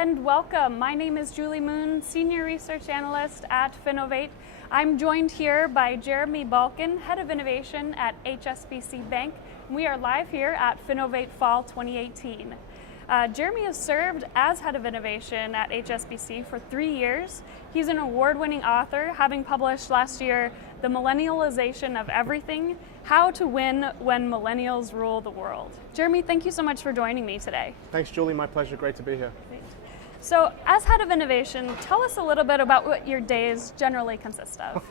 and welcome. My name is Julie Moon, Senior Research Analyst at Finovate. I'm joined here by Jeremy Balkin, Head of Innovation at HSBC Bank. We are live here at FinovateFall 2018. Jeremy has served as Head of Innovation at HSBC for 3 years. He's an award-winning author, having published last year The Millennialization of Everything, How to Win When Millennials Rule the World. Jeremy, thank you so much for joining me today. Thanks, Julie. My pleasure. Great to be here. Great. So, as Head of Innovation, tell us a little bit about what your days generally consist of.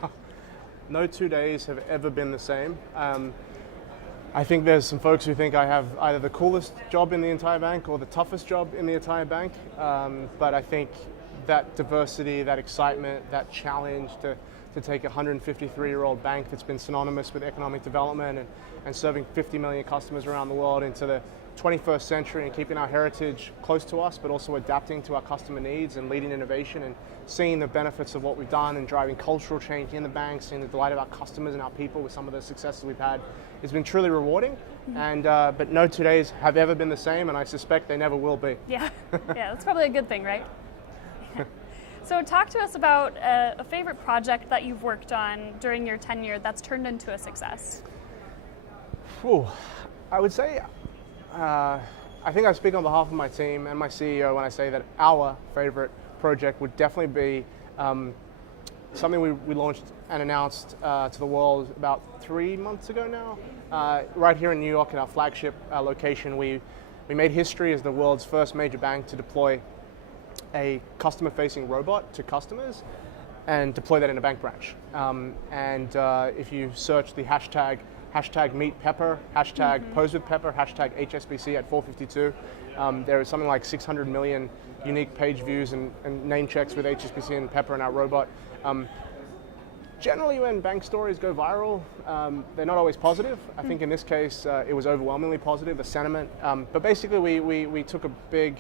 No 2 days have ever been the same. I think there's some folks who think I have either the coolest job in the entire bank or the toughest job in the entire bank. But I think that diversity, that excitement, that challenge to take a 153-year-old bank that's been synonymous with economic development and serving 50 million customers around the world into the 21st century and keeping our heritage close to us, but also adapting to our customer needs and leading innovation and seeing the benefits of what we've done and driving cultural change in the bank, seeing the delight of our customers and our people with some of the successes we've had. It's been truly rewarding, and but no 2 days have ever been the same, and I suspect they never will be. Yeah, that's probably a good thing, right? So talk to us about a favorite project that you've worked on during your tenure that's turned into a success. I would say, I think I speak on behalf of my team and my CEO when I say that our favorite project would definitely be something we launched and announced to the world about 3 months ago now. Right here in New York, in our flagship location, we made history as the world's first major bank to deploy a customer-facing robot to customers and deploy that in a bank branch. If you search the hashtag #MeetPepper, #PoseWithPepper, #HSBC at 452, there is something like 600 million unique page views and name checks with HSBC and Pepper and our robot. Generally, when bank stories go viral, they're not always positive. I think in this case, it was overwhelmingly positive, the sentiment. But basically, we took a big,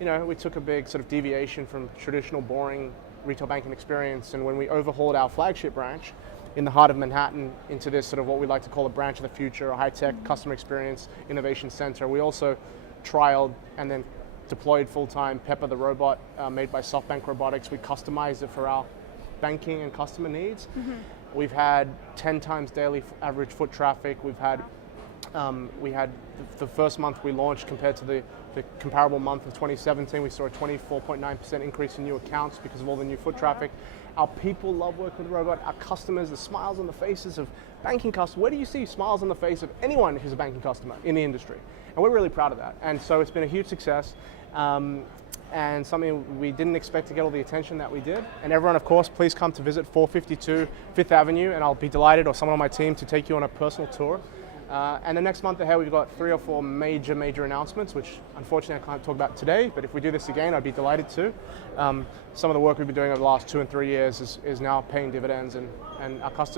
we took a big sort of deviation from traditional, boring retail banking experience. And when we overhauled our flagship branch in the heart of Manhattan into this sort of what we like to call a branch of the future, a high-tech customer experience innovation center, we also trialed and then deployed full-time Pepper the robot made by SoftBank Robotics. We customized it for our banking and customer needs. We've had 10 times daily average foot traffic. We had the first month we launched compared to the comparable month of 2017, we saw a 24.9% increase in new accounts because of all the new foot traffic. Our people love working with the robot. Our customers, the smiles on the faces of banking customers. Where do you see smiles on the face of anyone who's a banking customer in the industry? And we're really proud of that. And so it's been a huge success. And something we didn't expect to get all the attention that we did. And everyone, of course, please come to visit 452 Fifth Avenue, and I'll be delighted, or someone on my team, to take you on a personal tour. And the next month ahead, we've got 3 or 4 major announcements, which unfortunately I can't talk about today, but if we do this again, I'd be delighted to. Some of the work we've been doing over the last 2 and 3 years is now paying dividends, and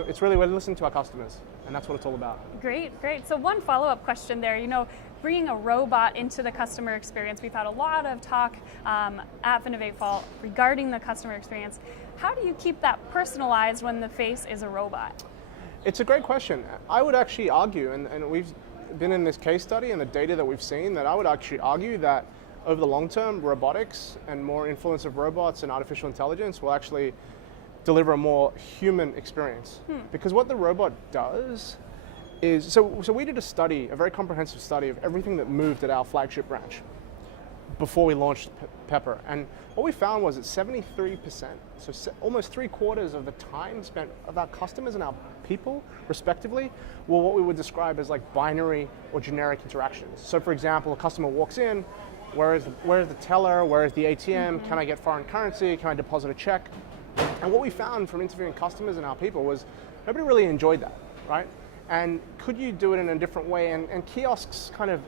it's really, we're listening to our customers, and that's what it's all about. Great. So one follow-up question there, bringing a robot into the customer experience. We've had a lot of talk at FinovateFall regarding the customer experience. How do you keep that personalized when the face is a robot? It's a great question. I would actually argue, and we've been in this case study and the data that we've seen, that I would actually argue that over the long term, robotics and more influence of robots and artificial intelligence will actually deliver a more human experience. Because what the robot does is, so we did a very comprehensive study of everything that moved at our flagship branch before we launched Pepper. And what we found was that 73%, so almost 3/4 of the time spent of our customers and our people, respectively, were what we would describe as like binary or generic interactions. So for example, a customer walks in, where is the teller, where is the ATM, can I get foreign currency, can I deposit a check? And what we found from interviewing customers and our people was nobody really enjoyed that, right? And could you do it in a different way? And kiosks kind of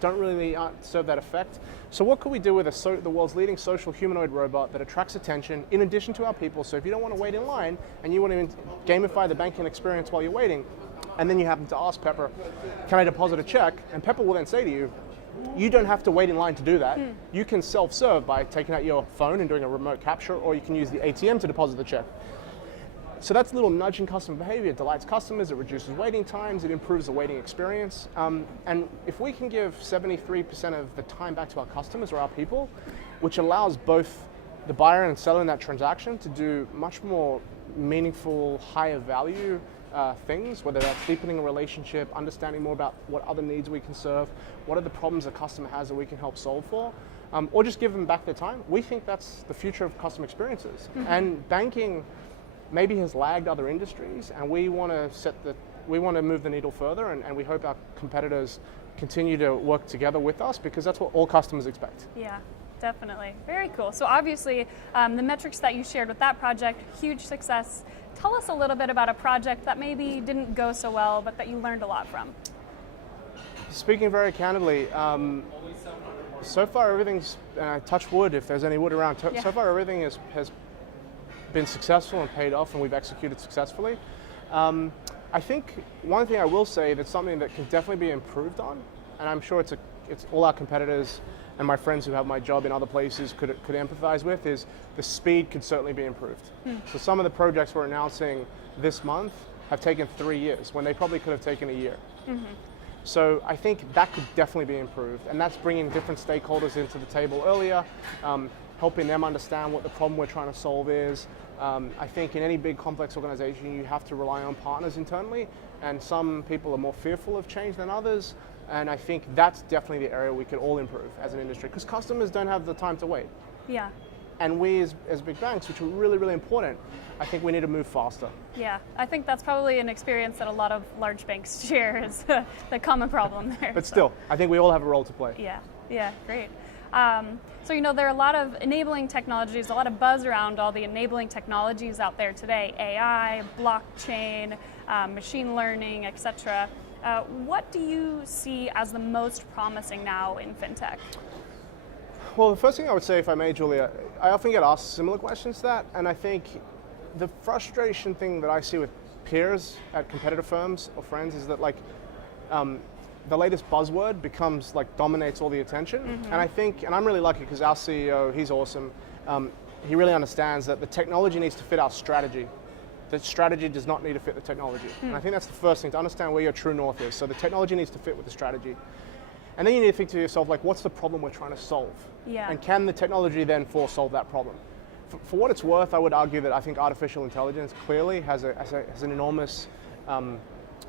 don't really serve that effect. So what could we do with the world's leading social humanoid robot that attracts attention in addition to our people? So if you don't want to wait in line and you want to gamify the banking experience while you're waiting, and then you happen to ask Pepper, can I deposit a check? And Pepper will then say to you, you don't have to wait in line to do that. You can self-serve by taking out your phone and doing a remote capture, or you can use the ATM to deposit the check. So that's a little nudging customer behavior. It delights customers, it reduces waiting times, it improves the waiting experience. And if we can give 73% of the time back to our customers or our people, which allows both the buyer and seller in that transaction to do much more meaningful, higher value things, whether that's deepening a relationship, understanding more about what other needs we can serve, what are the problems the customer has that we can help solve for, or just give them back their time. We think that's the future of customer experiences. And banking maybe has lagged other industries, and we want to move the needle further, and we hope our competitors continue to work together with us, because that's what all customers expect. Yeah. Definitely. Very cool. So obviously, the metrics that you shared with that project, huge success. Tell us a little bit about a project that maybe didn't go so well, but that you learned a lot from. Speaking very candidly, so far everything's, and I touch wood if there's any wood around, so far everything has been successful and paid off, and we've executed successfully. I think one thing I will say that's something that can definitely be improved on, and I'm sure it's all our competitors and my friends who have my job in other places could empathize with, is the speed could certainly be improved. So some of the projects we're announcing this month have taken 3 years when they probably could have taken a year. So I think that could definitely be improved, and that's bringing different stakeholders into the table earlier, helping them understand what the problem we're trying to solve is. I think in any big complex organization you have to rely on partners internally, and some people are more fearful of change than others. And I think that's definitely the area we could all improve as an industry, because customers don't have the time to wait. Yeah. And we as big banks, which are really, really important, I think we need to move faster. Yeah, I think that's probably an experience that a lot of large banks share, is the common problem there. But still, I think we all have a role to play. Yeah, great. So there are a lot of enabling technologies, a lot of buzz around all the enabling technologies out there today, AI, blockchain, machine learning, etc. What do you see as the most promising now in fintech? Well, the first thing I would say, if I may, Julia, I often get asked similar questions to that, and I think the frustration thing that I see with peers at competitor firms or friends is that the latest buzzword dominates all the attention. And I think, and I'm really lucky because our CEO, he's awesome, he really understands that the technology needs to fit our strategy. The strategy does not need to fit the technology. And I think that's the first thing, to understand where your true north is. So the technology needs to fit with the strategy. And then you need to think to yourself, what's the problem we're trying to solve? Yeah. And can the technology then solve that problem? For what it's worth, I would argue that I think artificial intelligence clearly has an enormous, of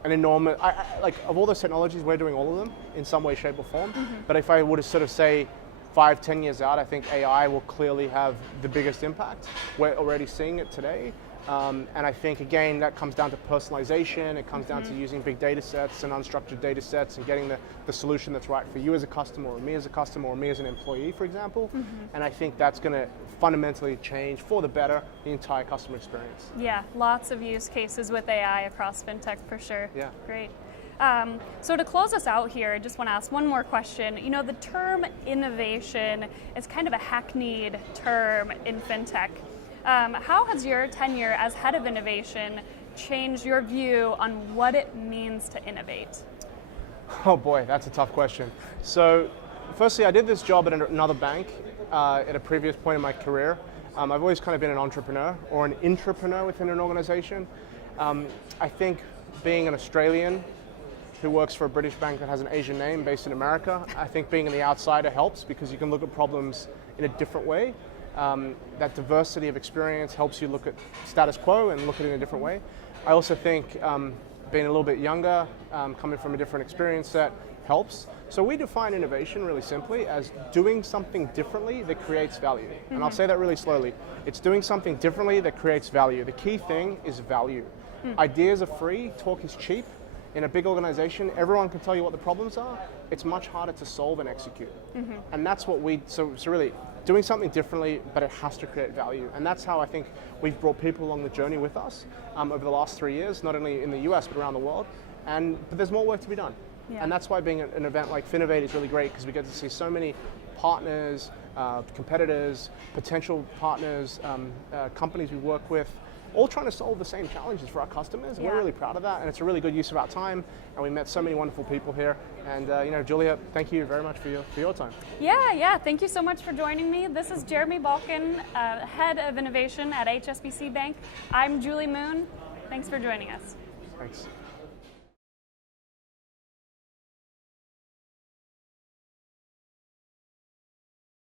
all those technologies, we're doing all of them in some way, shape or form. But if I were to sort of say 5-10 years out, I think AI will clearly have the biggest impact. We're already seeing it today. And I think, again, that comes down to personalization. It comes down to using big data sets and unstructured data sets and getting the solution that's right for you as a customer, or me as a customer, or me as an employee, for example. And I think that's going to fundamentally change, for the better, the entire customer experience. Yeah, lots of use cases with AI across fintech for sure. Yeah. Great. So to close us out here, I just want to ask one more question. The term innovation is kind of a hackneyed term in fintech. How has your tenure as head of innovation changed your view on what it means to innovate? Oh boy, that's a tough question. So, firstly, I did this job at another bank at a previous point in my career. I've always kind of been an entrepreneur or an intrapreneur within an organization. I think being an Australian who works for a British bank that has an Asian name based in America, I think being the outsider helps, because you can look at problems in a different way. That diversity of experience helps you look at status quo and look at it in a different way. I also think being a little bit younger, coming from a different experience set, helps. So we define innovation really simply as doing something differently that creates value. And I'll say that really slowly. It's doing something differently that creates value. The key thing is value. Ideas are free, talk is cheap. In a big organization, everyone can tell you what the problems are. It's much harder to solve and execute. And that's what so really, doing something differently, but it has to create value. And that's how I think we've brought people along the journey with us over the last 3 years, not only in the US, but around the world. But there's more work to be done. Yeah. And that's why being an event like Finovate is really great, because we get to see so many partners, competitors, potential partners, companies we work with, all trying to solve the same challenges for our customers. And Yeah. we're really proud of that, and it's a really good use of our time. And we met so many wonderful people here. And Julia, thank you very much for your time. Yeah. Thank you so much for joining me. This is Jeremy Balkin, Head of Innovation at HSBC Bank. I'm Julie Moon. Thanks for joining us. Thanks.